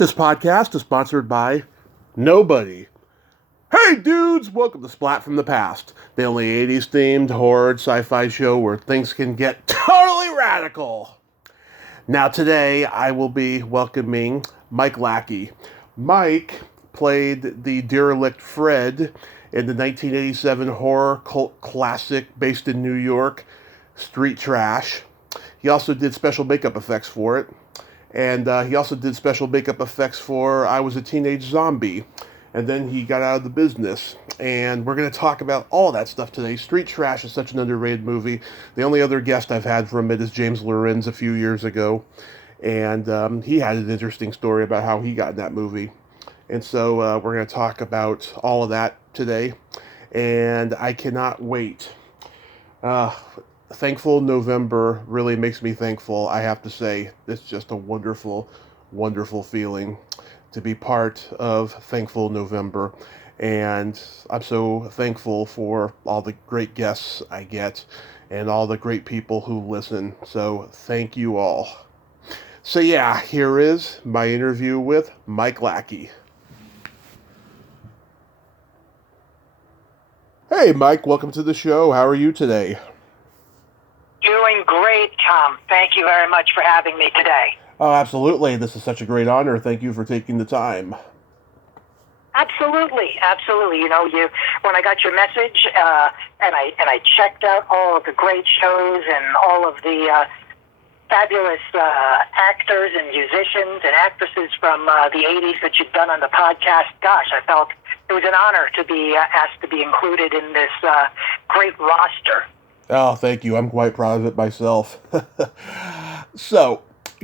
This podcast is sponsored by nobody. Hey dudes, welcome to Splat from the Past, the only 80s themed horror sci-fi show where things can get totally radical. Now today I will be welcoming Mike Lackey. Mike played the derelict Fred in the 1987 horror cult classic based in New York, Street Trash. He also did special makeup effects for it. And he also did special makeup effects for I Was a Teenage Zombie. And then he got out of the business. And we're going to talk about all that stuff today. Street Trash is such an underrated movie. The only other guest I've had from it is James Lorenz a few years ago. And he had an interesting story about how he got in that movie. And so we're going to talk about all of that today. And I cannot wait. Thankful November really makes me thankful. I have to say, it's just a wonderful, wonderful feeling to be part of Thankful November. And I'm so thankful for all the great guests I get and all the great people who listen. So thank you all. So yeah, here is my interview with Mike Lackey. Hey Mike, welcome to the show. How are you today? Doing great, Tom. Thank you very much for having me today. Oh, absolutely. This is such a great honor. Thank you for taking the time. Absolutely. You know, when I got your message and I checked out all of the great shows and all of the fabulous actors and musicians and actresses from the 80s that you've done on the podcast, gosh, I felt it was an honor to be asked to be included in this great roster. Oh, thank you. I'm quite proud of it myself. So,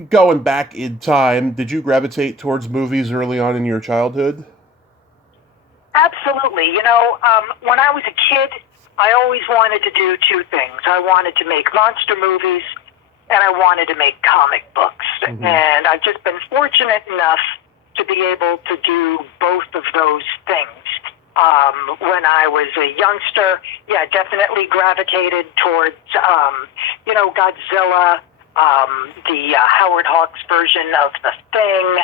going back in time, did you gravitate towards movies early on in your childhood? Absolutely. You know, when I was a kid, I always wanted to do two things. I wanted to make monster movies, and I wanted to make comic books. Mm-hmm. And I've just been fortunate enough to be able to do both of those things. When I was a youngster, definitely gravitated towards, Godzilla, the Howard Hawks version of The Thing,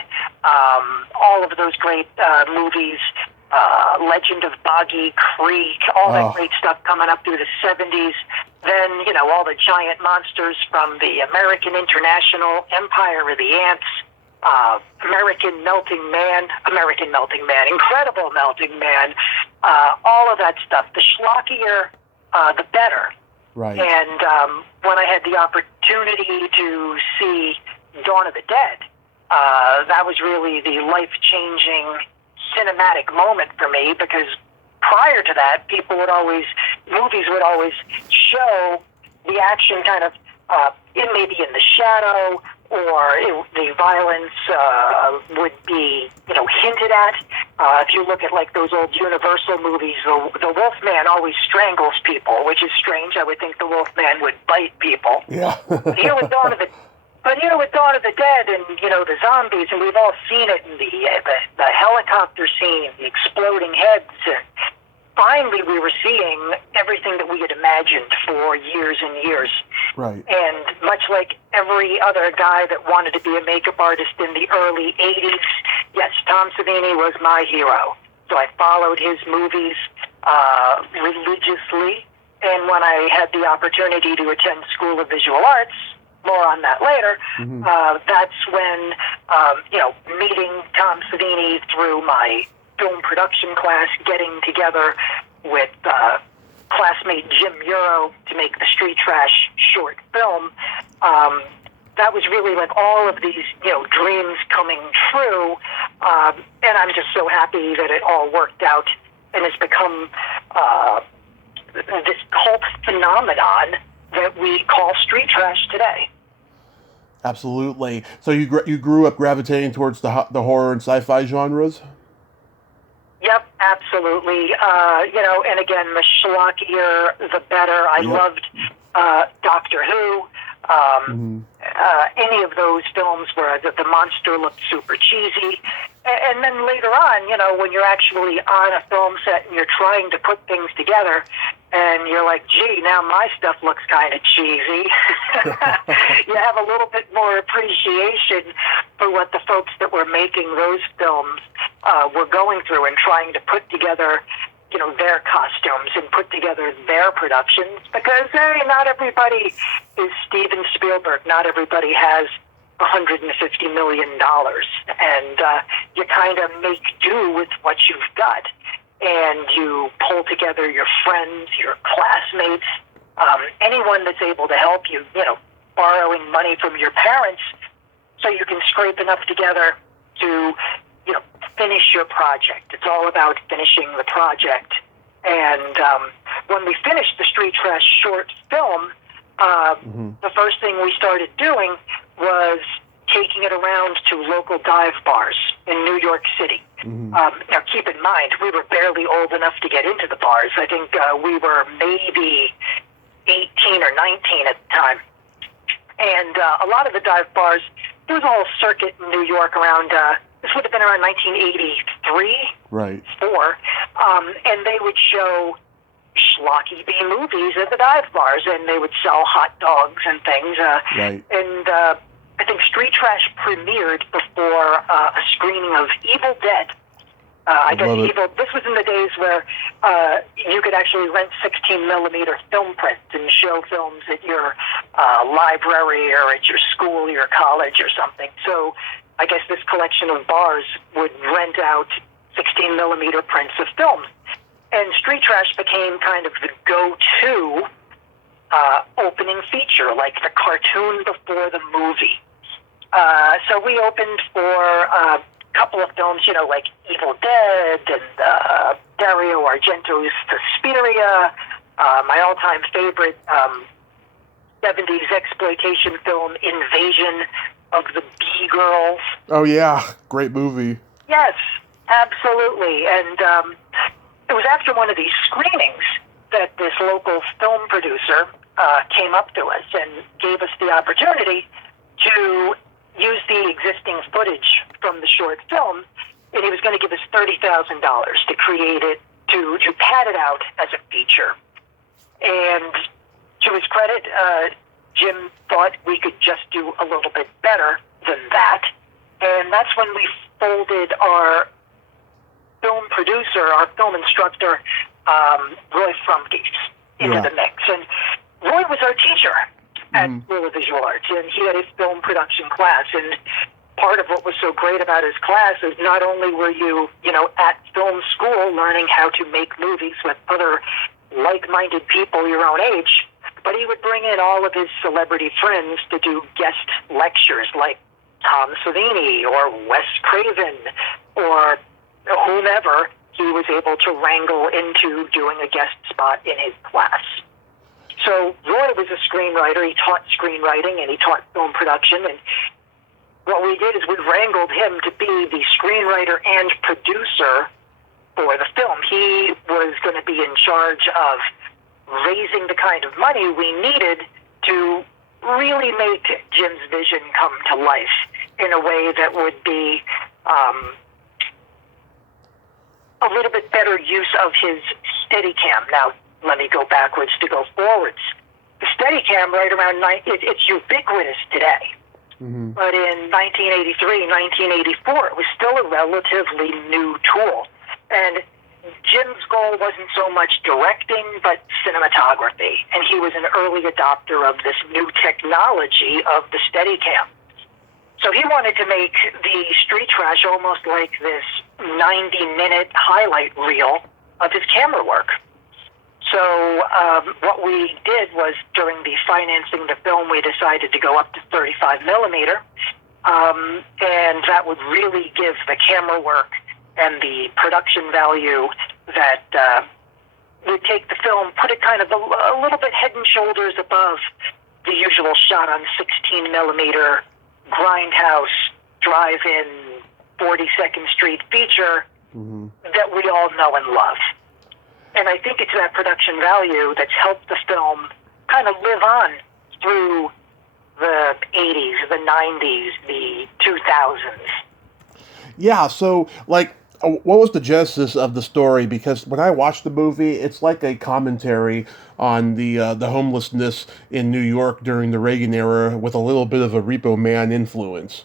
all of those great movies, Legend of Boggy Creek, all that great stuff coming up through the 70s. Then, all the giant monsters from the American International, Empire of the Ants, American Melting Man, Incredible Melting Man, all of that stuff. The schlockier, the better. Right. And when I had the opportunity to see Dawn of the Dead, that was really the life-changing cinematic moment for me, because prior to that, movies would always show the action kind of maybe in the shadow, or the violence would be, hinted at. If you look at like those old Universal movies, the Wolfman always strangles people, which is strange. I would think the Wolfman would bite people. Yeah. Here with Dawn of the Dead and the zombies, and we've all seen it in the helicopter scene, the exploding heads. And finally, we were seeing everything that we had imagined for years and years. Right. And much like every other guy that wanted to be a makeup artist in the early 80s, yes, Tom Savini was my hero. So I followed his movies religiously. And when I had the opportunity to attend School of Visual Arts, more on that later, that's when, meeting Tom Savini through my film production class, getting together with classmate Jim Muro to make the Street Trash short film, that was really like all of these, dreams coming true, and I'm just so happy that it all worked out and has become this cult phenomenon that we call Street Trash today. Absolutely. So you grew up gravitating towards the horror and sci-fi genres? Yep, absolutely. And again, the schlockier, the better. I loved Doctor Who. Any of those films where the monster looked super cheesy. And then later on, when you're actually on a film set and you're trying to put things together, and you're like, gee, now my stuff looks kind of cheesy. You have a little bit more appreciation for what the folks that were making those films were going through and trying to put together, their costumes and put together their productions, because not everybody is Steven Spielberg. Not everybody has $150 million, and you kind of make do with what you've got, and you pull together your friends, your classmates, anyone that's able to help you, borrowing money from your parents so you can scrape enough together to, finish your project. It's all about finishing the project. And when we finished the Street Trash short film, the first thing we started doing was taking it around to local dive bars in New York City. Now, keep in mind, we were barely old enough to get into the bars. I think we were maybe 18 or 19 at the time. And a lot of the dive bars, there was a whole circuit in New York around, this would have been around 1983, right, 4, and they would show schlocky B movies at the dive bars, and they would sell hot dogs and things. Right. And I think Street Trash premiered before a screening of Evil Dead. I guess this was in the days where you could actually rent 16mm film prints and show films at your library or at your school or your college or something. So I guess this collection of bars would rent out 16mm prints of films. And Street Trash became kind of the go-to opening feature, like the cartoon before the movie. So we opened for a couple of films, like Evil Dead and Dario Argento's Suspiria, my all-time favorite 70s exploitation film, Invasion of the Bee-Girls. Oh, yeah. Great movie. Yes, absolutely. And it was after one of these screenings that this local film producer came up to us and gave us the opportunity to use the existing footage from the short film, and he was going to give us $30,000 to create it, to pad it out as a feature. And to his credit, Jim thought we could just do a little bit better than that, and that's when we folded our film producer, our film instructor, Roy Frumkes, into the mix. And Roy was our teacher at School of Visual Arts, and he had a film production class. And part of what was so great about his class is not only were you, at film school learning how to make movies with other like-minded people your own age, but he would bring in all of his celebrity friends to do guest lectures like Tom Savini or Wes Craven or whomever he was able to wrangle into doing a guest spot in his class. So Roy was a screenwriter. He taught screenwriting and he taught film production. And what we did is we wrangled him to be the screenwriter and producer for the film. He was going to be in charge of raising the kind of money we needed to really make Jim's vision come to life in a way that would be a little bit better use of his Steadicam. Now, let me go backwards to go forwards. The Steadicam, right around, it's ubiquitous today. But in 1983, 1984, it was still a relatively new tool. And Jim's goal wasn't so much directing, but cinematography. And he was an early adopter of this new technology of the Steadicam. So he wanted to make the Street Trash almost like this 90-minute highlight reel of his camera work. So what we did was, during the financing the film, we decided to go up to 35mm, and that would really give the camera work and the production value that would take the film, put it kind of a little bit head and shoulders above the usual shot on 16mm grindhouse, drive-in, 42nd Street feature that we all know and love. And I think it's that production value that's helped the film kind of live on through the 80s, the 90s, the 2000s. Yeah, so, what was the genesis of the story? Because when I watched the movie, it's like a commentary on the homelessness in New York during the Reagan era with a little bit of a Repo Man influence.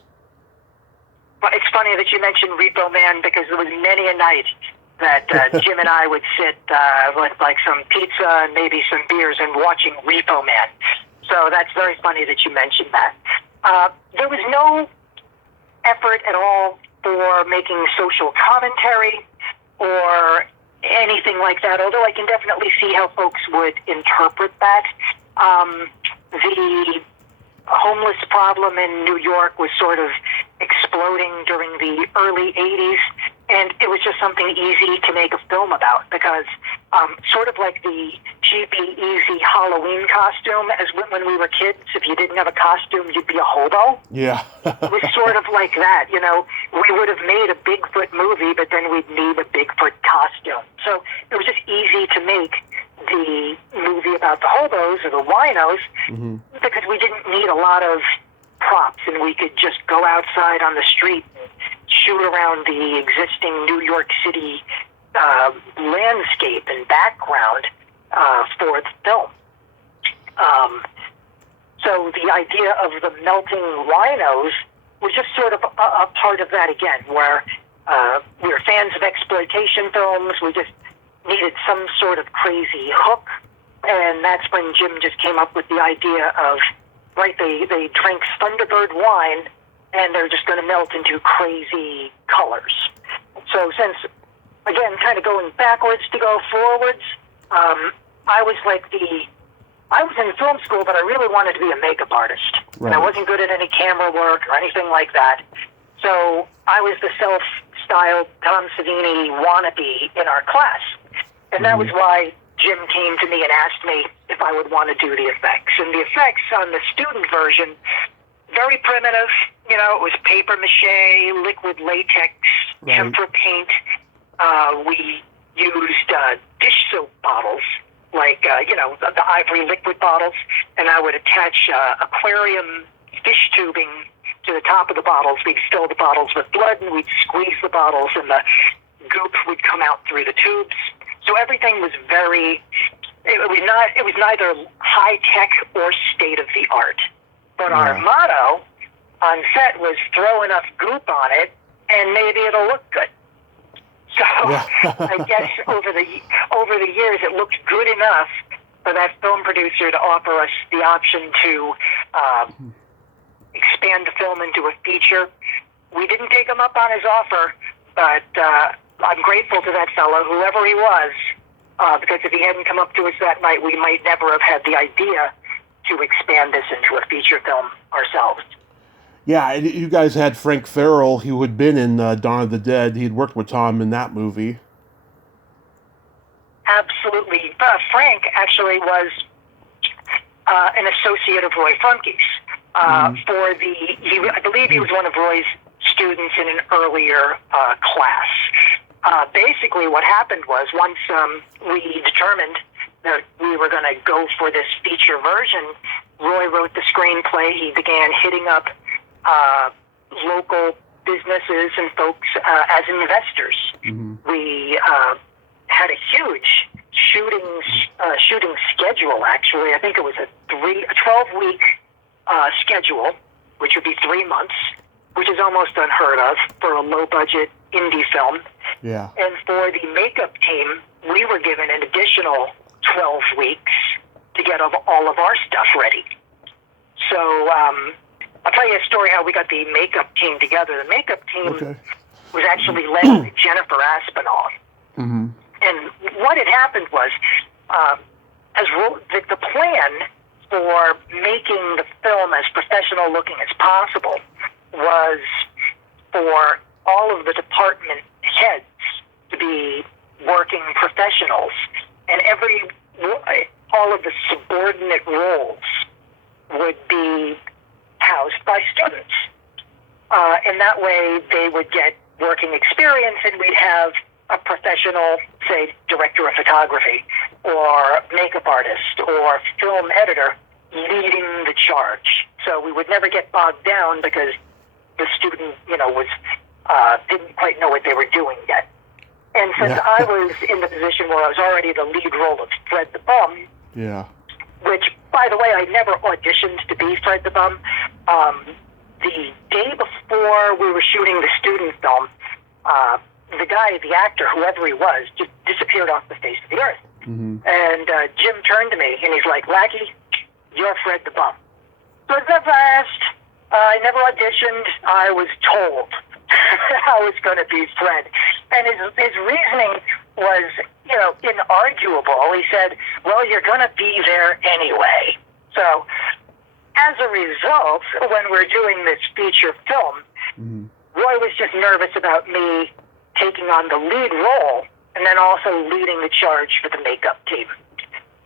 It's funny that you mentioned Repo Man because there was many a night that Jim and I would sit with like some pizza and maybe some beers and watching Repo Man. So that's very funny that you mentioned that. There was no effort at all for making social commentary or anything like that, although I can definitely see how folks would interpret that. The homeless problem in New York was sort of exploding during the early 80s, and it was just something easy to make a film about because sort of like the cheapy, easy Halloween costume as when we were kids, if you didn't have a costume, you'd be a hobo. Yeah. It was sort of like that, you know. We would have made a Bigfoot movie, but then we'd need a Bigfoot costume. So it was just easy to make the movie about the hobos or the winos because we didn't need a lot of props and we could just go outside on the street and shoot around the existing New York City landscape and background for the film. So the idea of the melting rhinos was just sort of a part of that again, where we were fans of exploitation films. We just needed some sort of crazy hook, and that's when Jim just came up with the idea of, right, they drink Thunderbird wine, and they're just going to melt into crazy colors. So since, again, kind of going backwards to go forwards, I was in film school, but I really wanted to be a makeup artist. Right. And I wasn't good at any camera work or anything like that. So I was the self-styled Tom Savini wannabe in our class. And that was why Jim came to me and asked me if I would want to do the effects. And the effects on the student version, very primitive. You know, it was paper mache, liquid latex, tempera paint. We used dish soap bottles, like, the ivory liquid bottles, and I would attach aquarium fish tubing to the top of the bottles. We'd fill the bottles with blood, and we'd squeeze the bottles, and the goop would come out through the tubes. So everything was it was neither high-tech or state-of-the-art. But our motto on set was throw enough goop on it, and maybe it'll look good. So I guess over the years, it looked good enough for that film producer to offer us the option to expand the film into a feature. We didn't take him up on his offer, but I'm grateful to that fellow, whoever he was, because if he hadn't come up to us that night, we might never have had the idea to expand this into a feature film ourselves. Yeah, you guys had Frank Farrell, who had been in Dawn of the Dead. He'd worked with Tom in that movie. Absolutely. Frank actually was an associate of Roy Frumke's. I believe he was one of Roy's students in an earlier class. Basically, what happened was once we determined that we were going to go for this feature version, Roy wrote the screenplay. He began hitting up local businesses and folks as investors. We had a huge shooting schedule, actually. I think it was a 12-week schedule, which would be 3 months, which is almost unheard of for a low-budget indie film. Yeah. And for the makeup team, we were given an additional 12 weeks to get all of our stuff ready. So I'll tell you a story how we got the makeup team together. The makeup team was actually led by Jennifer Aspinall. And what had happened was, the plan for making the film as professional looking as possible was for all of the department heads to be working professionals, and all of the subordinate roles would be housed by students. And that way they would get working experience, and we'd have a professional, say, director of photography or makeup artist or film editor leading the charge. So we would never get bogged down because the student, didn't quite know what they were doing yet. And since I was in the position where I was already the lead role of Fred the Bum, which, by the way, I never auditioned to be Fred the Bum. the day before we were shooting the student film, the guy, the actor, whoever he was, just disappeared off the face of the earth. Mm-hmm. And Jim turned to me and he's like, Lackey, you're Fred the Bum. So I never asked. I never auditioned. I was told I was going to be Fred. And his reasoning was, inarguable. He said, well, you're going to be there anyway. So as a result, when we're doing this feature film, Mm-hmm. Roy was just nervous about me taking on the lead role and then also leading the charge for the makeup team.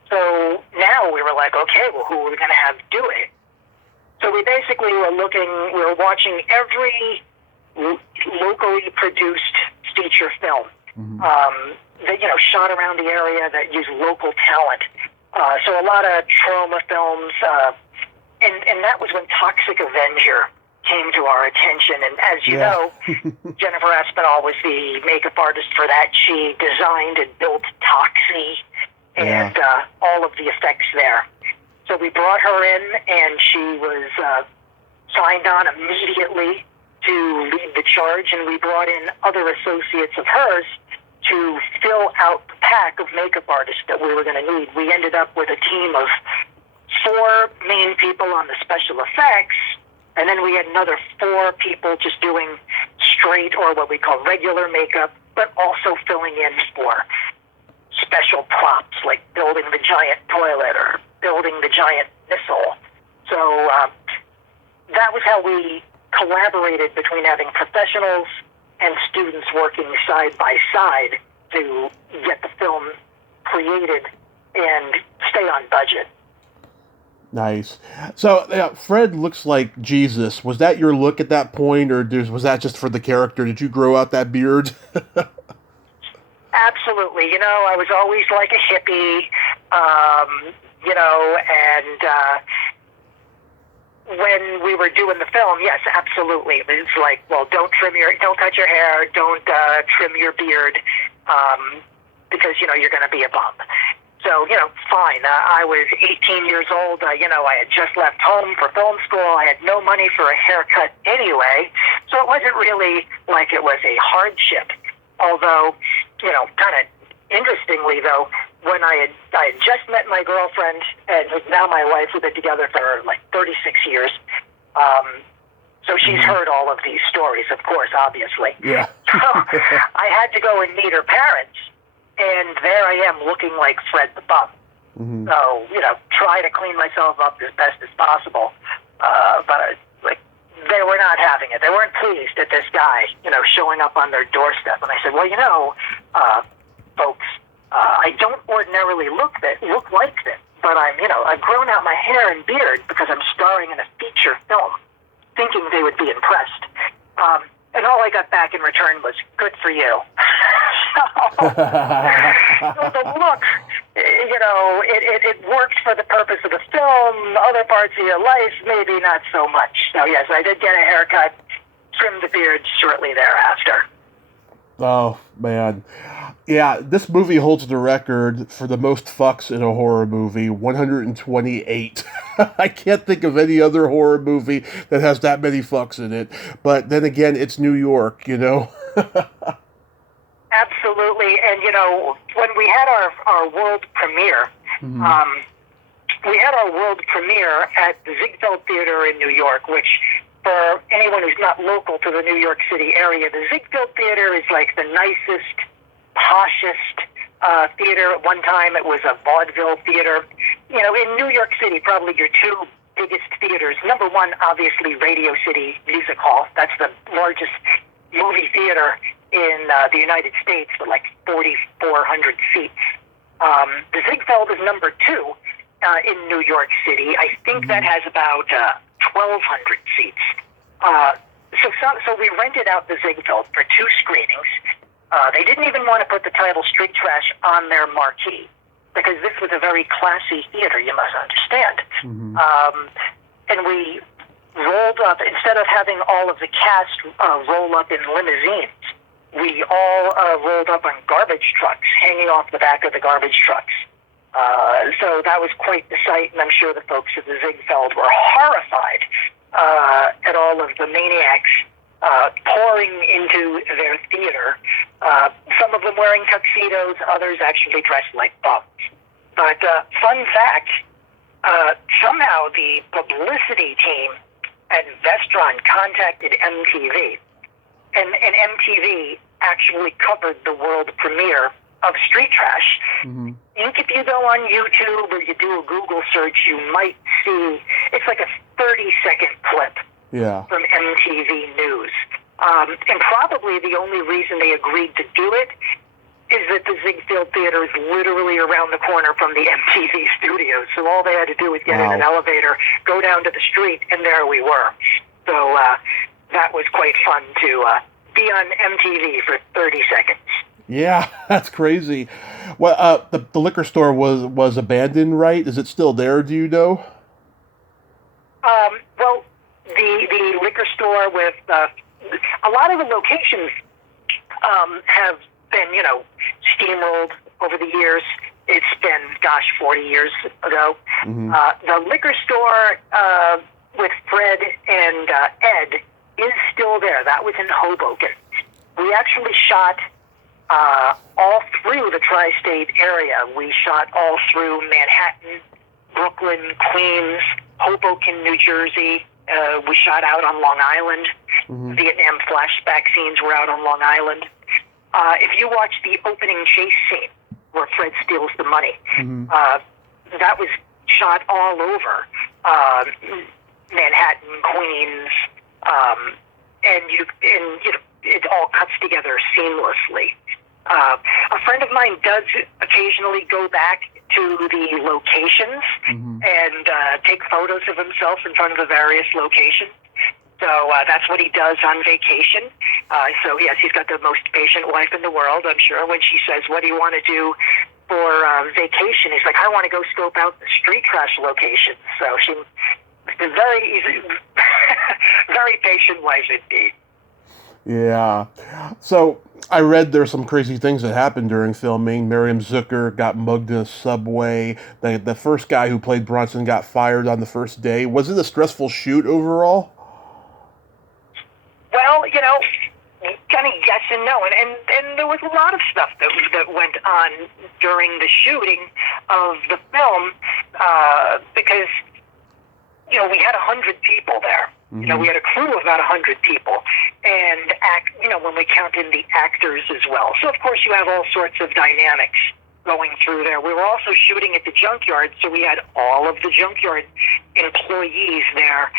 So now we were like, okay, well, who are we going to have do it? So we basically were watching every locally produced feature film that, shot around the area that used local talent. So a lot of trauma films, and that was when Toxic Avenger came to our attention. And as you know, Jennifer Aspinall was the makeup artist for that. She designed and built Toxie and all of the effects there. So we brought her in, and she was signed on immediately to lead the charge, and we brought in other associates of hers to fill out the pack of makeup artists that we were going to need. We ended up with a team of 4 main people on the special effects, and then we had another 4 people just doing straight or what we call regular makeup, but also filling in for special props like building the giant toilet or building the giant missile. So that was how we collaborated between having professionals and students working side by side to get the film created and stay on budget. Nice. So Fred looks like Jesus. Was that your look at that point, or was that just for the character? Did you grow out that beard? Absolutely. I was always like a hippie, and when we were doing the film, yes, absolutely. It's like, well, don't cut your hair, don't trim your beard, because, you're going to be a bum. So, fine. I was 18 years old. I had just left home for film school. I had no money for a haircut anyway. So it wasn't really like it was a hardship. Although, kind of interestingly, though, when I had just met my girlfriend, and who's now my wife, we've been together for like 36 years. So she's heard all of these stories, of course, obviously. Yeah. So I had to go and meet her parents, and there I am looking like Fred the Bum. Mm-hmm. So, try to clean myself up as best as possible. But they were not having it. They weren't pleased at this guy, showing up on their doorstep. And I said, well, folks, I don't ordinarily look like this, but I've grown out my hair and beard because I'm starring in a feature film, thinking they would be impressed. And all I got back in return was, good for you. So the look, it worked for the purpose of the film. Other parts of your life, maybe not so much. So yes, I did get a haircut, trimmed the beard shortly thereafter. Oh, man. Yeah, this movie holds the record for the most fucks in a horror movie, 128. I can't think of any other horror movie that has that many fucks in it. But then again, it's New York, Absolutely. And, when we had our world premiere, we had our world premiere at the Ziegfeld Theater in New York, which, for anyone who's not local to the New York City area, the Ziegfeld Theater is like the nicest, poshest theater. At one time, it was a vaudeville theater. In New York City, probably your 2 biggest theaters. Number 1, obviously, Radio City Music Hall. That's the largest movie theater in the United States with like 4,400 seats. The Ziegfeld is number 2 in New York City. I think that has about 1,200 seats. So we rented out the Ziegfeld for 2 screenings. They didn't even want to put the title Street Trash on their marquee because this was a very classy theater, you must understand. And we rolled up, instead of having all of the cast roll up in limousines, we all rolled up on garbage trucks, hanging off the back of the garbage trucks. So that was quite the sight, and I'm sure the folks at the Ziegfeld were horrified at all of the maniacs pouring into their theater. Some of them wearing tuxedos, others actually dressed like bums. But fun fact, somehow the publicity team at Vestron contacted MTV, and MTV actually covered the world premiere of Street Trash. Mm-hmm. If you go on YouTube or you do a Google search, you might see, it's like a 30-second clip from MTV News. And probably the only reason they agreed to do it is that the Ziegfeld Theater is literally around the corner from the MTV studios. So all they had to do was get in an elevator, go down to the street, and there we were. So that was quite fun to be on MTV for 30 seconds. Yeah, that's crazy. Well, the liquor store was abandoned, right? Is it still there, do you know? Well, the liquor store with a lot of the locations have been, steamrolled over the years. It's been, 40 years ago. Mm-hmm. The liquor store with Fred and Ed is still there. That was in Hoboken. We actually shot all through the tri-state area. We shot all through Manhattan, Brooklyn, Queens, Hoboken, New Jersey. We shot out on Long Island. Mm-hmm. Vietnam flashback scenes were out on Long Island. If you watch the opening chase scene where Fred steals the money, mm-hmm. That was shot all over Manhattan, Queens, and it all cuts together seamlessly. A friend of mine does occasionally go back to the locations mm-hmm. and take photos of himself in front of the various locations. So that's what he does on vacation. So yes, he's got the most patient wife in the world, I'm sure. When she says, "What do you want to do for vacation?" He's like, "I want to go scope out the Street Trash location." So she's a very, very patient wife indeed. Yeah. So I read there's some crazy things that happened during filming. Miriam Zucker got mugged in a subway. The first guy who played Bronson got fired on the first day. Was it a stressful shoot overall? Well, kind of yes and no. And there was a lot of stuff that went on during the shooting of the film because, we had 100 people there. Mm-hmm. We had a crew of about 100 people. And, when we count in the actors as well. So, of course, you have all sorts of dynamics going through there. We were also shooting at the junkyard, so we had all of the junkyard employees there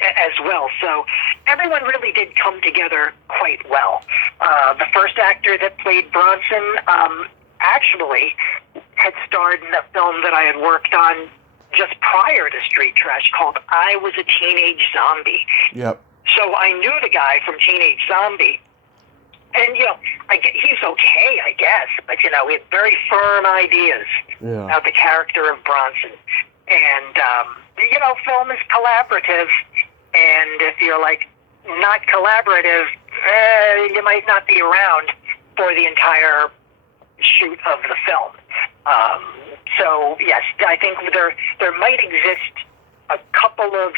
as well. So everyone really did come together quite well. The first actor that played Bronson actually had starred in a film that I had worked on just prior to Street Trash called I Was a Teenage Zombie. Yep. So I knew the guy from Teenage Zombie. And, he's okay, I guess. But, he had very firm ideas about the character of Bronson. And, film is collaborative. And if you're, not collaborative, you might not be around for the entire shoot of the film. So, yes, I think there might exist a couple of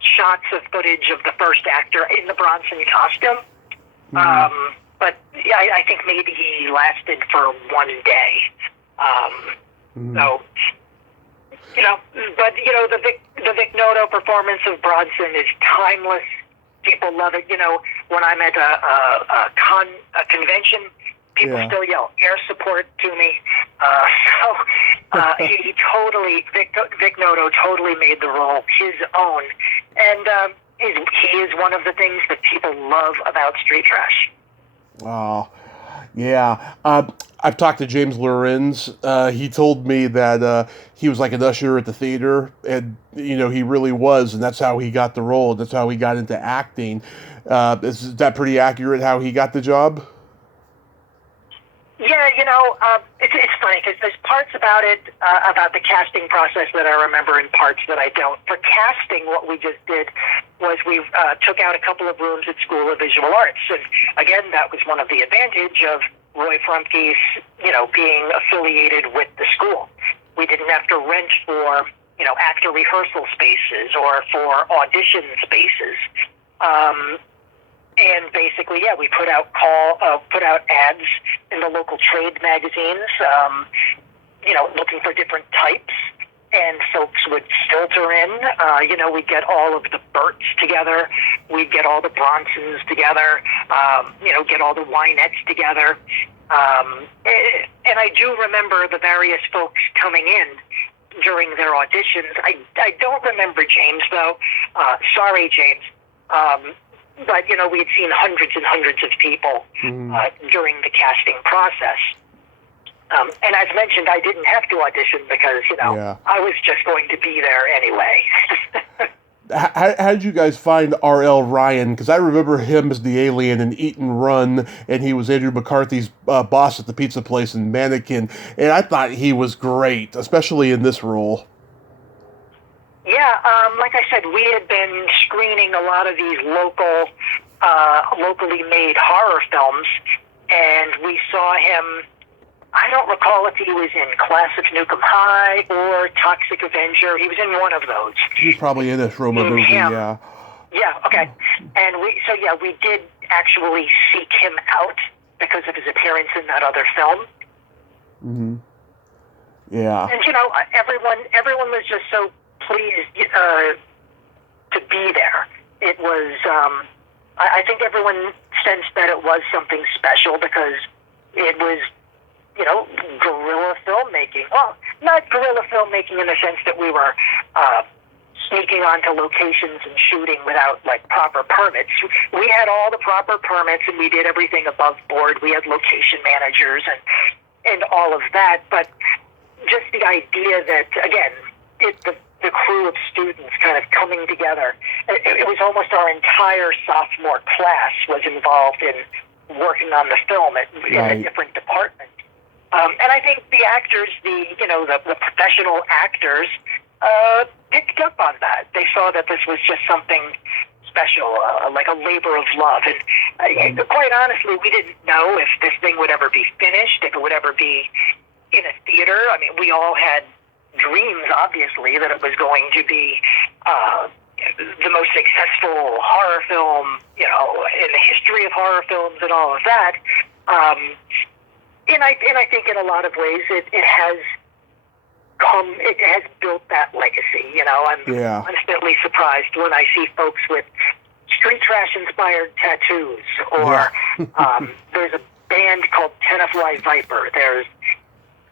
shots of footage of the first actor in the Bronson costume. Mm-hmm. But yeah, I think maybe he lasted for one day. Mm-hmm. So, the Vic Noto performance of Bronson is timeless. People love it. When I'm at a convention, people still yell air support to me. He totally, Vic Noto totally made the role his own. And he is one of the things that people love about Street Trash. Oh, yeah. I've talked to James Lorenz. He told me that he was like an usher at the theater, and he really was, and that's how he got the role. That's how he got into acting. Is that pretty accurate? How he got the job? Yeah, it's funny because there's parts about it, about the casting process that I remember and parts that I don't. For casting, what we just did was we took out a couple of rooms at School of Visual Arts. And again, that was one of the advantage of Roy Frumke's, being affiliated with the school. We didn't have to rent for actor rehearsal spaces or for audition spaces. And basically, we put out ads in the local trade magazines, looking for different types, and folks would filter in. We'd get all of the Berts together, we'd get all the Bronsons together, get all the Winettes together. And I do remember the various folks coming in during their auditions. I don't remember James, though. Sorry, James. But, we had seen hundreds and hundreds of people during the casting process. And as mentioned, I didn't have to audition because, I was just going to be there anyway. How did you guys find R.L. Ryan? Because I remember him as the alien in Eat and Run, and he was Andrew McCarthy's boss at the pizza place in Mannequin, and I thought he was great, especially in this role. Yeah, like I said, we had been screening a lot of these locally made horror films, and we saw him. I don't recall if he was in Class of Nukem High or Toxic Avenger. He was in one of those. He was probably in this Roma movie, yeah. Yeah, okay. And we did actually seek him out because of his appearance in that other film. Mm-hmm. Yeah. And, everyone was just so pleased to be there. It was, I think everyone sensed that it was something special because it was, guerrilla filmmaking. Well, not guerrilla filmmaking in the sense that we were sneaking onto locations and shooting without, proper permits. We had all the proper permits, and we did everything above board. We had location managers and all of that. But just the idea that, again, the crew of students kind of coming together, it was almost our entire sophomore class was involved in working on the film in a different department. And I think the actors, the professional actors, picked up on that. They saw that this was just something special, like a labor of love. And quite honestly, we didn't know if this thing would ever be finished, if it would ever be in a theater. I mean, we all had dreams, obviously, that it was going to be the most successful horror film, in the history of horror films and all of that. And I think in a lot of ways it has built that legacy. I'm constantly surprised when I see folks with street trash inspired tattoos, or there's a band called Tenafly Viper. There's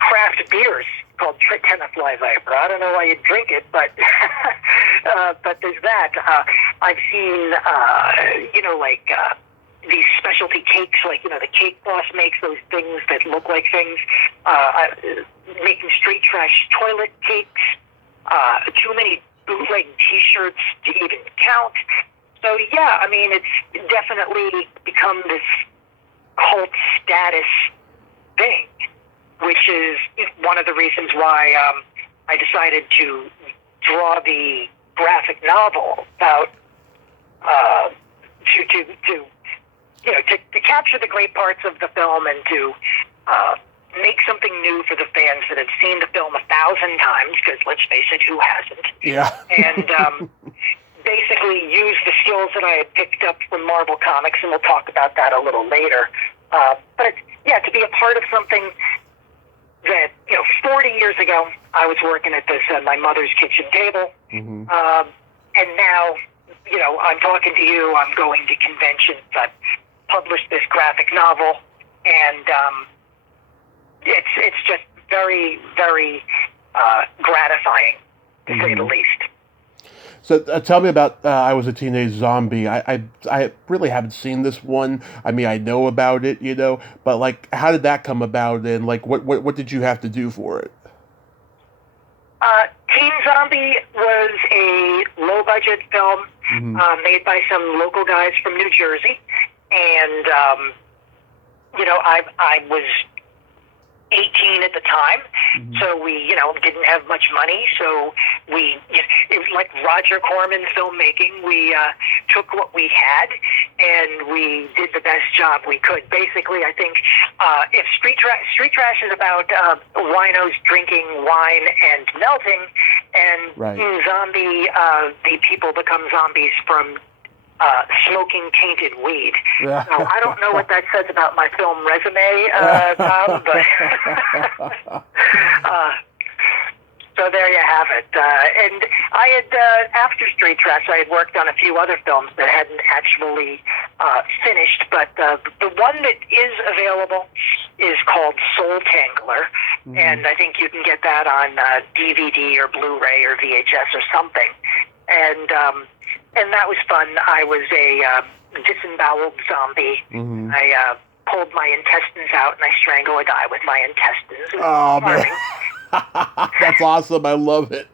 craft beers called Tenafly Viper. I don't know why you drink it, but but there's that. I've seen these specialty cakes, the Cake Boss makes those things that look like things, making street trash toilet cakes, too many bootleg t-shirts to even count. So yeah, I mean, it's definitely become this cult status thing, which is one of the reasons why I decided to draw the graphic novel about to capture the great parts of the film and to make something new for the fans that have seen the film 1,000 times, because let's face it, who hasn't? Yeah. And basically use the skills that I had picked up from Marvel Comics, and we'll talk about that a little later. But yeah, to be a part of something that, 40 years ago, I was working at this, my mother's kitchen table, and now, I'm talking to you, I'm going to conventions, I've published this graphic novel, and it's just very, very gratifying, to say the least. So tell me about I Was a Teenage Zombie. I really haven't seen this one. I mean, I know about it, but how did that come about, and what did you have to do for it? Teen Zombie was a low-budget film made by some local guys from New Jersey, and I was 18 at the time, so we, didn't have much money, so it was like Roger Corman filmmaking. We took what we had, and we did the best job we could. Basically, I think if Street Trash is about winos drinking wine and melting, And Right. in Zombie, the people become zombies from smoking tainted weed. Yeah. So I don't know what that says about my film resume, Tom, but so there you have it. And I had, after Street Trash, I had worked on a few other films that hadn't actually finished, but the one that is available is called Soul Tangler, and I think you can get that on DVD or Blu-ray or VHS or something. And that was fun. I was a disemboweled zombie. I pulled my intestines out and I strangle a guy with my intestines. Oh, man. That's awesome. I love it.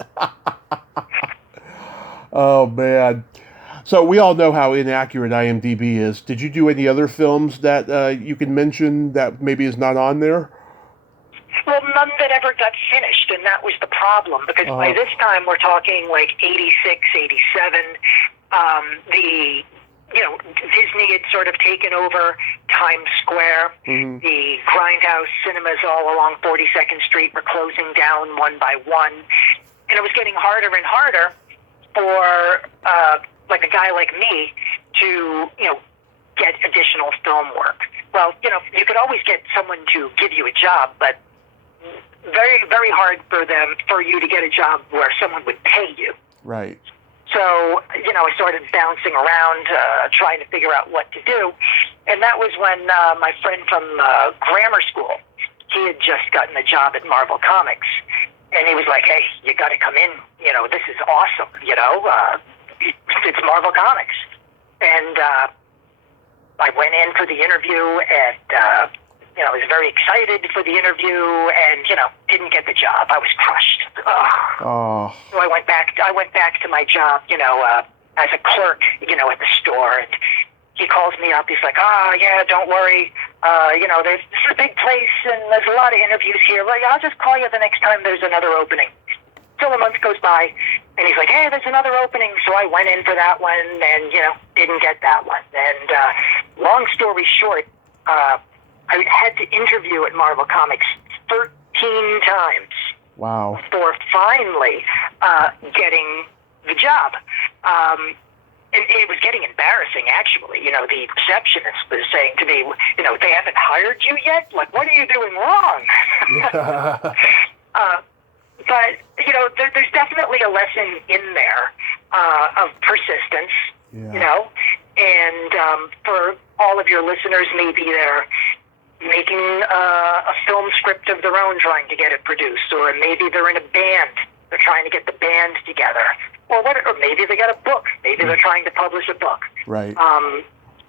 Oh, man. So we all know how inaccurate IMDb is. Did you do any other films that you can mention that maybe is not on there? Well, none that ever got finished, and that was the problem, because by this time we're talking like 86, 87. Disney had sort of taken over Times Square. The Grindhouse cinemas all along 42nd Street were closing down one by one, and it was getting harder and harder for like a guy like me to get additional film work. Well, you could always get someone to give you a job, but very, very hard for you to get a job where someone would pay you. Right. So, I started bouncing around, trying to figure out what to do. And that was when my friend from grammar school, he had just gotten a job at Marvel Comics. And he was like, hey, you got to come in. This is awesome. It's Marvel Comics. And I went in for the interview, and I was very excited for the interview, and didn't get the job. I was crushed. Oh. So I went back to my job, as a clerk, at the store, and he calls me up. He's like, yeah, don't worry. This is a big place, and there's a lot of interviews here. Well, I'll just call you the next time there's another opening. So a month goes by, and he's like, hey, there's another opening. So I went in for that one, and didn't get that one. And long story short, I had to interview at Marvel Comics 13 times. Wow. Before finally getting the job. And it was getting embarrassing, actually. The receptionist was saying to me, they haven't hired you yet? Like, what are you doing wrong? But, there's definitely a lesson in there of persistence, and for all of your listeners, maybe they're making a film script of their own, trying to get it produced, or maybe they're in a band, they're trying to get the band together, or maybe they got a book, maybe they're trying to publish a book, right? And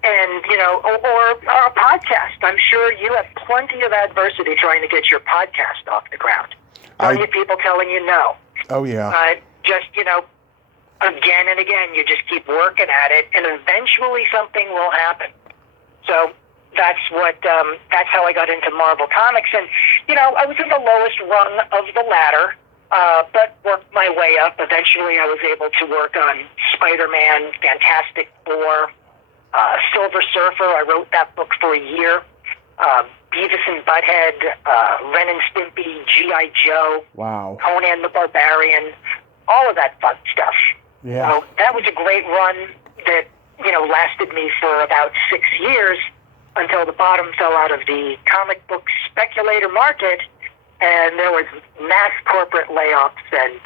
or a podcast. I'm sure you have plenty of adversity trying to get your podcast off the ground. Plenty of people telling you no. Oh yeah. Just again and again, you just keep working at it, and eventually something will happen. So that's how I got into Marvel Comics. And, I was in the lowest rung of the ladder, but worked my way up. Eventually I was able to work on Spider-Man, Fantastic Four, Silver Surfer. I wrote that book for a year. Beavis and Butthead, Ren and Stimpy, G.I. Joe, wow, Conan the Barbarian, all of that fun stuff. Yeah. So that was a great run that, lasted me for about 6 years, until the bottom fell out of the comic book speculator market, and there was mass corporate layoffs, and,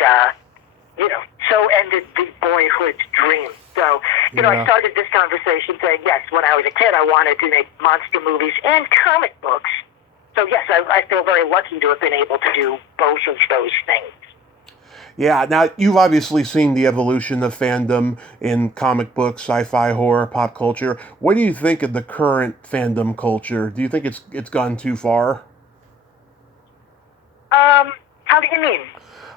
so ended the boyhood dream. So, I started this conversation saying, yes, when I was a kid, I wanted to make monster movies and comic books. So, yes, I feel very lucky to have been able to do both of those things. Yeah, now you've obviously seen the evolution of fandom in comic books, sci-fi, horror, pop culture. What do you think of the current fandom culture? Do you think it's gone too far? How do you mean?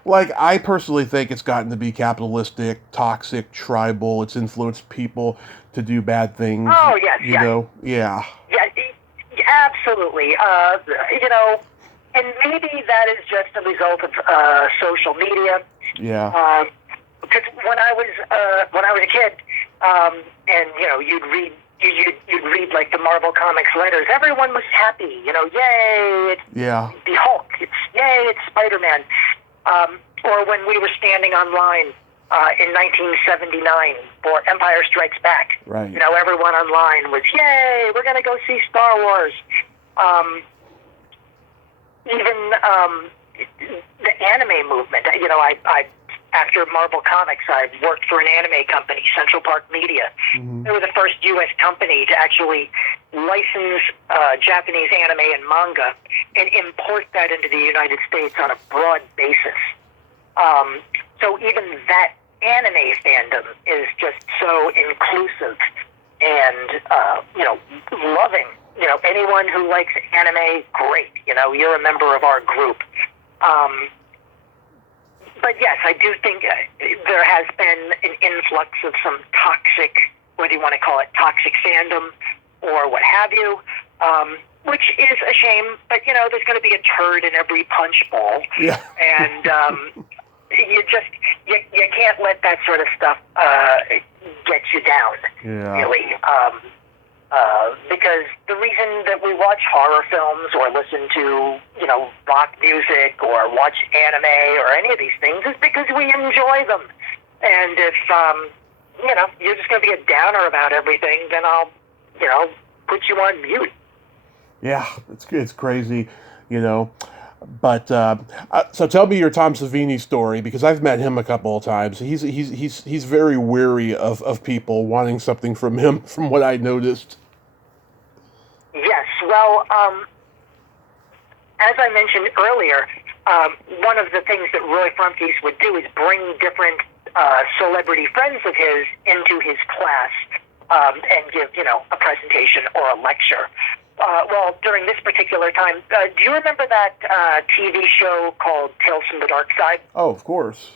Like, I personally think it's gotten to be capitalistic, toxic, tribal. It's influenced people to do bad things. Oh, yes, you know? Yeah. Yeah, absolutely. And maybe that is just a result of social media. Yeah. Because when I was a kid, and you'd read like the Marvel Comics letters, everyone was happy. Yay! It's the Hulk. It's Spider-Man. Or when we were standing online in 1979 for Empire Strikes Back. Right. You know, everyone online was, yay, we're going to go see Star Wars. Even the anime movement. You know, I after Marvel Comics, I worked for an anime company, Central Park Media. Mm-hmm. They were the first U.S. company to actually license Japanese anime and manga and import that into the United States on a broad basis. So even that anime fandom is just so inclusive and, you know, loving. You know, anyone who likes anime, great. You know, you're a member of our group. But yes, I do think there has been an influx of some toxic, what do you want to call it, toxic fandom or what have you, which is a shame. But, you know, there's going to be a turd in every punch bowl. Yeah. And you can't let that sort of stuff get you down, really. Because the reason that we watch horror films or listen to, you know, rock music or watch anime or any of these things is because we enjoy them. And if, you know, you're just going to be a downer about everything, then I'll, you know, put you on mute. Yeah, it's crazy, you know. But so tell me your Tom Savini story, because I've met him a couple of times. He's very wary of people wanting something from him, from what I noticed. Yes, well, as I mentioned earlier, one of the things that Roy Frumkes would do is bring different celebrity friends of his into his class and give, you know, a presentation or a lecture. Well, during this particular time, do you remember that TV show called Tales from the Dark Side? Oh, of course.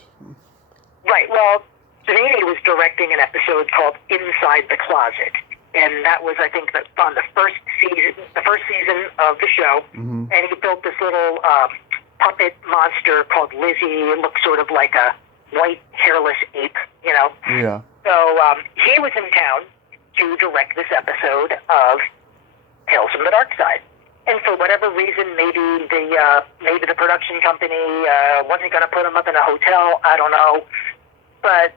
Right. Well, Savini was directing an episode called Inside the Closet, and that was, I think, on the first season of the show. Mm-hmm. And he built this little puppet monster called Lizzie. It looked sort of like a white, hairless ape, you know. Yeah. So he was in town to direct this episode of Tales from the Dark Side. And for whatever reason, maybe the production company wasn't going to put him up in a hotel. I don't know. But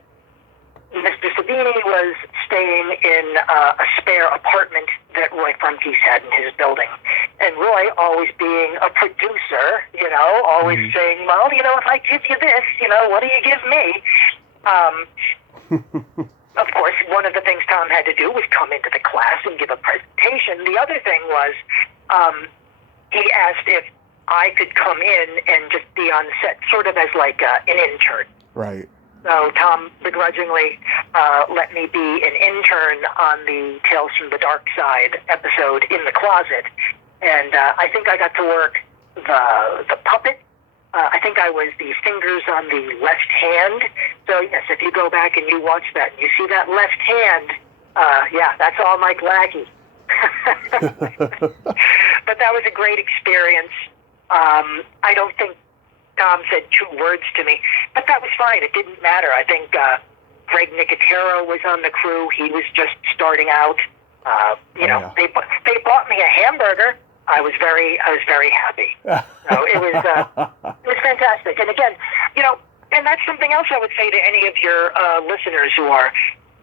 Mr. Savini was staying in a spare apartment that Roy Frumkes had in his building. And Roy, always being a producer, you know, always saying, well, you know, if I give you this, you know, what do you give me? Of course, one of the things Tom had to do was come into the class and give a presentation. The other thing was he asked if I could come in and just be on set, sort of as like an intern. Right. So Tom begrudgingly let me be an intern on the Tales from the Dark Side episode in the closet. And I think I got to work the puppet. I think I was the fingers on the left hand. So, yes, if you go back and you watch that and you see that left hand, yeah, that's all Mike Lackey. But that was a great experience. I don't think Tom said 2 words to me, but that was fine. It didn't matter. I think Greg Nicotero was on the crew. He was just starting out. You know, they bought me a hamburger. I was very happy. So it was fantastic. And again, you know, and that's something else I would say to any of your listeners who are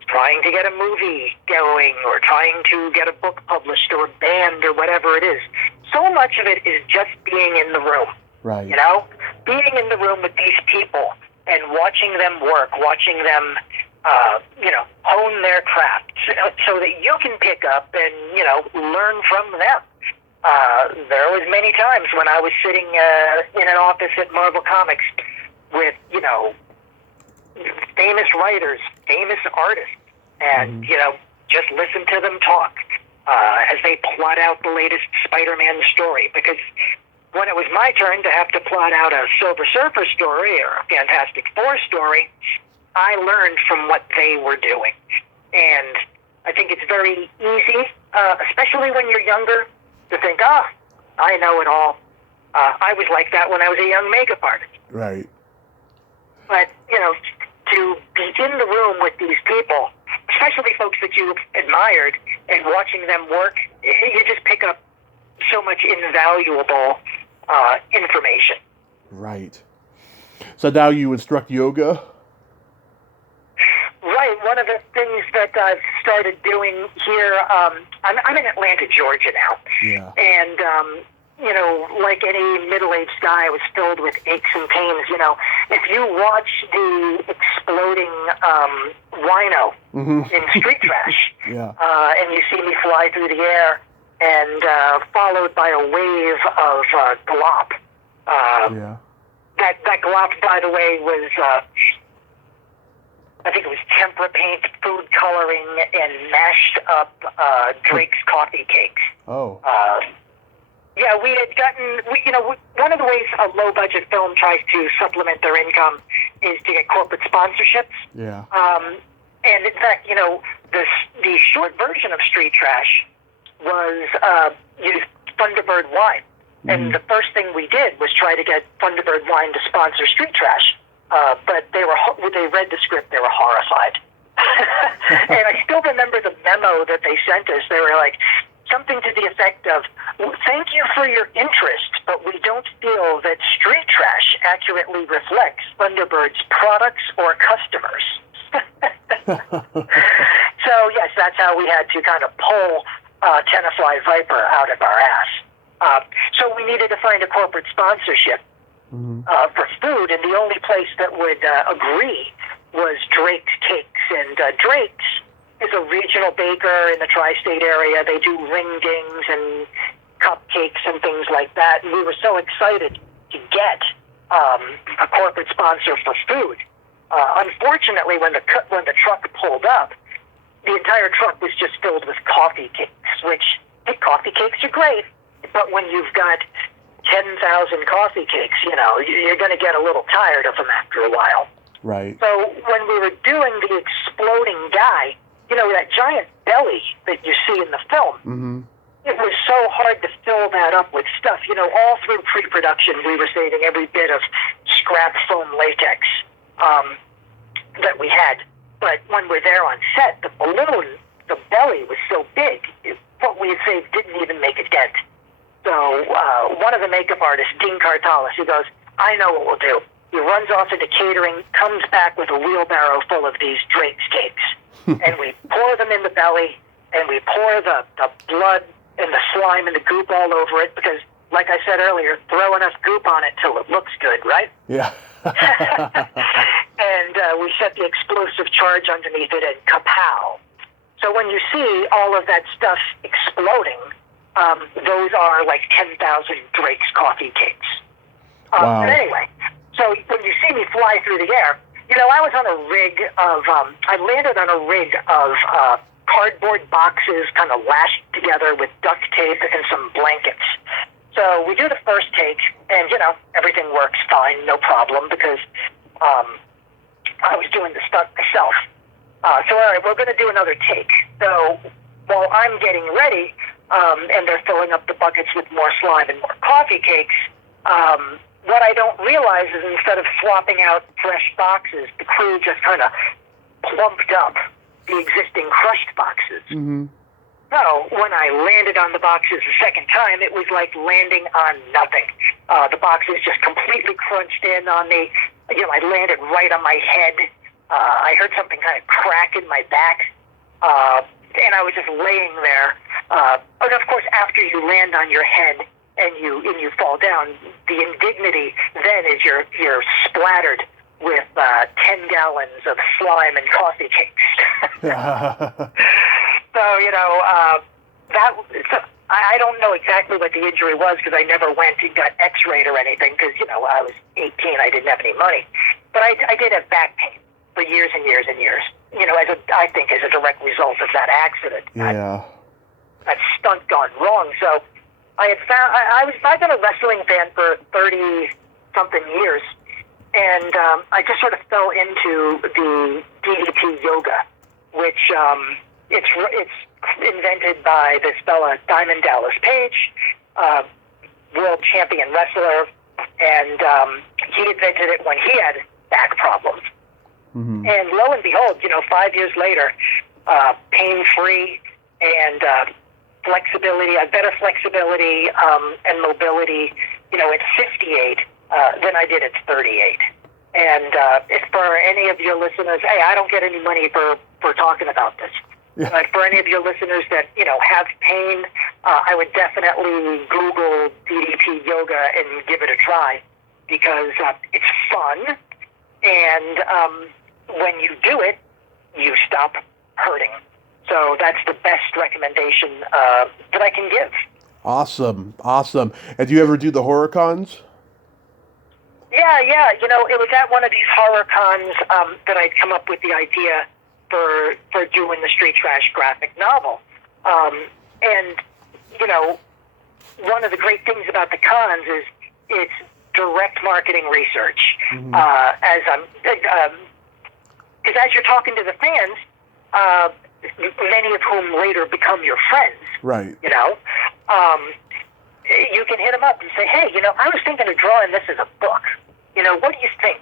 trying to get a movie going or trying to get a book published or a band or whatever it is. So much of it is just being in the room. Right. You know, being in the room with these people and watching them work, watching them, you know, hone their craft so that you can pick up and, you know, learn from them. There was many times when I was sitting in an office at Marvel Comics with, you know, famous writers, famous artists, and, you know, just listen to them talk as they plot out the latest Spider-Man story. Because when it was my turn to have to plot out a Silver Surfer story or a Fantastic Four story, I learned from what they were doing. And I think it's very easy, especially when you're younger, to think, I know it all. I was like that when I was a young makeup artist. Right. But, you know, to be in the room with these people, especially folks that you've admired, and watching them work, you just pick up so much invaluable information. Right. So now you instruct yoga? Right. One of the things that I've started doing here, I'm in Atlanta, Georgia now. Yeah. And, like any middle-aged guy, I was filled with aches and pains. If you watch the exploding rhino in street trash, Yeah. And you see me fly through the air and followed by a wave of glop. Yeah. That glop, by the way, was... I think it was tempera paint, food coloring, and mashed up Drake's coffee cakes. Oh. Yeah, we had gotten, one of the ways a low-budget film tries to supplement their income is to get corporate sponsorships. Yeah. And in fact, the short version of Street Trash was used Thunderbird wine. And the first thing we did was try to get Thunderbird wine to sponsor Street Trash. But they read the script, they were horrified. And I still remember the memo that they sent us. They were like, something to the effect of, thank you for your interest, but we don't feel that Street Trash accurately reflects Thunderbird's products or customers. So, yes, that's how we had to kind of pull Tenafly Viper out of our ass. So we needed to find a corporate sponsorship for food, and the only place that would agree was Drake's Cakes. And Drake's is a regional baker in the tri-state area. They do ring-dings and cupcakes and things like that. And we were so excited to get a corporate sponsor for food. Unfortunately, when the truck pulled up, the entire truck was just filled with coffee cakes, which, hey, coffee cakes are great, but when you've got 10,000 coffee cakes, you're going to get a little tired of them after a while. Right. So when we were doing the exploding guy, that giant belly that you see in the film, it was so hard to fill that up with stuff. All through pre-production, we were saving every bit of scrap foam latex that we had. But when we're there on set, the balloon, the belly was so big, what we had saved didn't even make a dent. So one of the makeup artists, Dean Cartalis, he goes, I know what we'll do. He runs off into catering, comes back with a wheelbarrow full of these Drake's Cakes. And we pour them in the belly, and we pour the blood and the slime and the goop all over it, because, like I said earlier, throw enough goop on it till it looks good, right? Yeah. And we set the explosive charge underneath it, and kapow. So when you see all of that stuff exploding, those are like 10,000 Drake's coffee cakes. Wow. But anyway, so when you see me fly through the air, I was on a rig of, I landed on a rig of cardboard boxes kind of lashed together with duct tape and some blankets. So we do the first take, and, everything works fine, no problem, because I was doing the stunt myself. So, all right, we're going to do another take. So while I'm getting ready, and they're filling up the buckets with more slime and more coffee cakes, what I don't realize is instead of swapping out fresh boxes, the crew just kind of plumped up the existing crushed boxes. So when I landed on the boxes the second time, it was like landing on nothing. The boxes just completely crunched in on me. I landed right on my head. I heard something kind of crack in my back. And I was just laying there. And of course, after you land on your head and you fall down, the indignity then is you're splattered with 10 gallons of slime and coffee cakes. So, I don't know exactly what the injury was because I never went and got x-rayed or anything because, I was 18, I didn't have any money. But I did have back pain for years and years and years, I think as a direct result of that accident. Yeah. That stunt gone wrong. So I've been a wrestling fan for 30-something years, and I just sort of fell into the DDT yoga, which it's invented by this fella, Diamond Dallas Page, world champion wrestler, and he invented it when he had back problems. And lo and behold, 5 years later, pain-free and flexibility, better flexibility and mobility, at 58 than I did at 38. And if for any of your listeners, hey, I don't get any money for talking about this. Yeah. But for any of your listeners that, have pain, I would definitely Google DDT yoga and give it a try, because it's fun. And when you do it, you stop hurting. So that's the best recommendation that I can give. Awesome. And do you ever do the horror cons? Yeah. It was at one of these horror cons that I'd come up with the idea for doing the Street Trash graphic novel. And one of the great things about the cons is it's direct marketing research. Mm-hmm. Because as you're talking to the fans, many of whom later become your friends, Right. You can hit them up and say, hey, I was thinking of drawing this as a book. What do you think?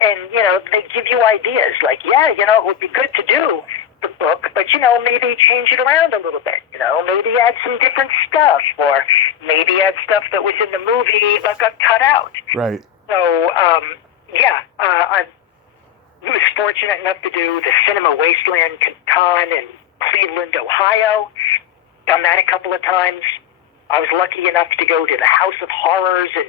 And, they give you ideas like, yeah, it would be good to do the book, but, maybe change it around a little bit. Maybe add some different stuff, or maybe add stuff that was in the movie but got cut out. Right. So, I was fortunate enough to do the Cinema Wasteland Con in Cleveland, Ohio. Done that a couple of times. I was lucky enough to go to the House of Horrors in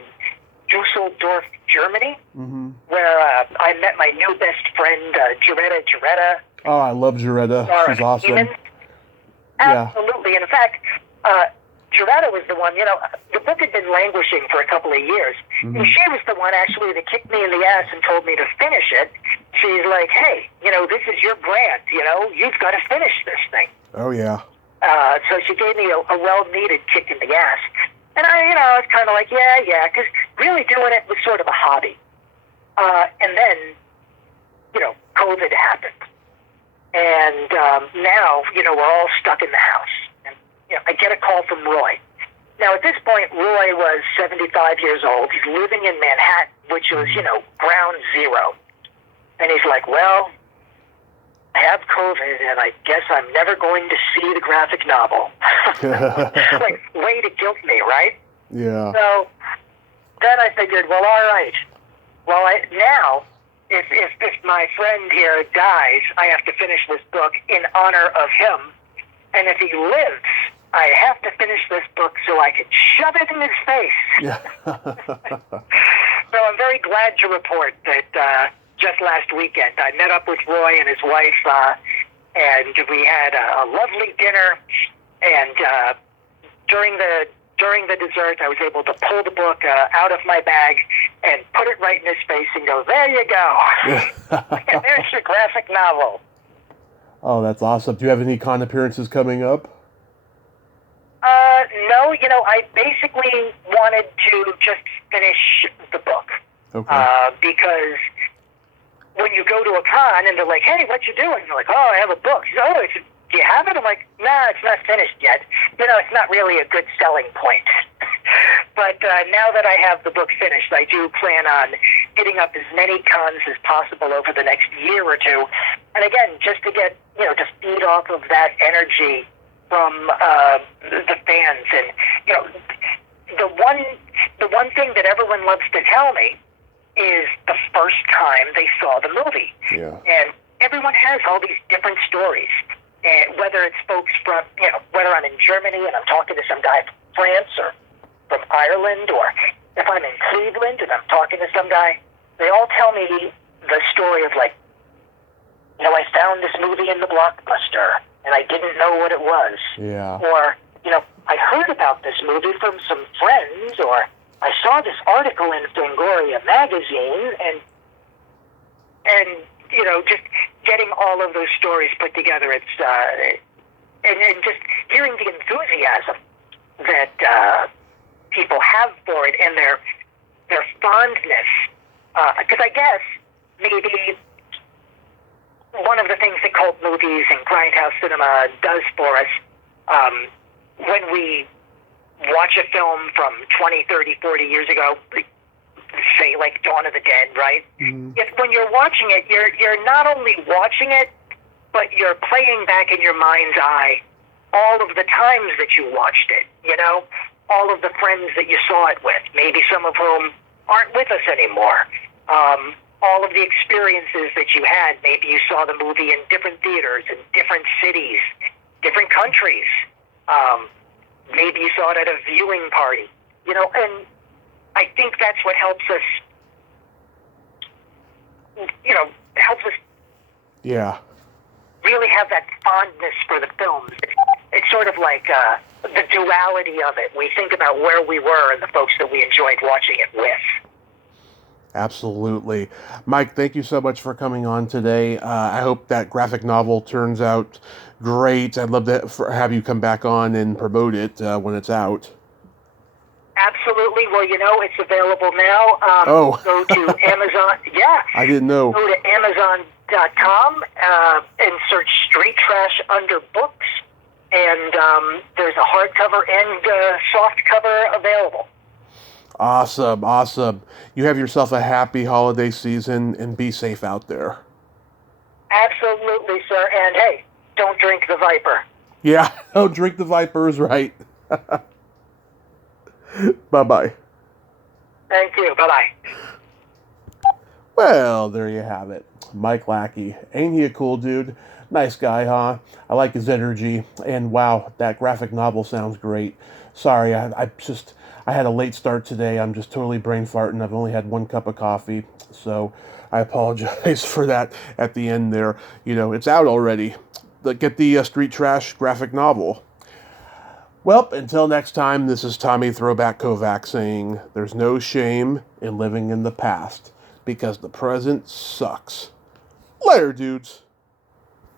Dusseldorf, Germany, Mm-hmm. where I met my new best friend, Jaretta. Oh, I love Jaretta. She's awesome. Demon. Absolutely. Yeah. And in fact, Jaretta was the one, the book had been languishing for a couple of years. Mm-hmm. And she was the one actually that kicked me in the ass and told me to finish it. She's like, hey, this is your brand, you've got to finish this thing. Oh, yeah. So she gave me a well-needed kick in the ass. And I was kind of like, yeah, because really doing it was sort of a hobby. And then, COVID happened. And now, we're all stuck in the house. And, I get a call from Roy. Now, at this point, Roy was 75 years old. He's living in Manhattan, which was, ground zero. And he's like, well, I have COVID, and I guess I'm never going to see the graphic novel. Like, way to guilt me, right? Yeah. So then I figured, well, all right. Well, now, if my friend here dies, I have to finish this book in honor of him. And if he lives, I have to finish this book so I can shove it in his face. Yeah. So I'm very glad to report that just last weekend I met up with Roy and his wife, and we had a lovely dinner. And during the dessert, I was able to pull the book out of my bag and put it right in his face and go, there you go. And there's your graphic novel. Oh, that's awesome. Do you have any con appearances coming up? No, I basically wanted to just finish the book. Okay. Because when you go to a con and they're like, hey, what you doing? You're like, oh, I have a book. She's, oh, do you have it? I'm like, nah, it's not finished yet. It's not really a good selling point. But now that I have the book finished, I do plan on hitting up as many cons as possible over the next year or two. And again, just to get, to feed off of that energy from the fans. And, the one thing that everyone loves to tell me is the first time they saw the movie. Yeah. And everyone has all these different stories. And whether it's folks from, whether I'm in Germany and I'm talking to some guy from France or from Ireland, or if I'm in Cleveland and I'm talking to some guy, they all tell me the story of like, I found this movie in the Blockbuster and I didn't know what it was. Yeah. Or, I heard about this movie from some friends, or I saw this article in Fangoria magazine, and just getting all of those stories put together, it's and just hearing the enthusiasm that people have for it and their fondness, because I guess maybe one of the things that cult movies and grindhouse cinema does for us, when we watch a film from 20, 30, 40 years ago, say like Dawn of the Dead, right? Mm-hmm. If when you're watching it, you're not only watching it, but you're playing back in your mind's eye all of the times that you watched it, all of the friends that you saw it with, maybe some of whom aren't with us anymore. all of the experiences that you had. Maybe you saw the movie in different theaters, in different cities, different countries. Maybe you saw it at a viewing party. And I think that's what helps us, Yeah. really have that fondness for the films. It's sort of like the duality of it. We think about where we were and the folks that we enjoyed watching it with. Absolutely. Mike, thank you so much for coming on today. I hope that graphic novel turns out great. I'd love to have you come back on and promote it when it's out. Absolutely. Well, it's available now. Go to Amazon. Yeah. I didn't know. Go to Amazon.com and search Street Trash under books. And there's a hardcover and softcover available. Awesome. You have yourself a happy holiday season and be safe out there. Absolutely, sir. And hey, don't drink the Viper. Yeah, don't drink the Vipers, right? Bye-bye. Thank you. Bye-bye. Well, there you have it. Mike Lackey. Ain't he a cool dude? Nice guy, huh? I like his energy. And wow, that graphic novel sounds great. Sorry, I had a late start today. I'm just totally brain farting. I've only had 1 cup of coffee. So I apologize for that at the end there. It's out already. Get the Street Trash graphic novel. Well, until next time, this is Tommy Throwback Kovac saying there's no shame in living in the past because the present sucks. Later, dudes.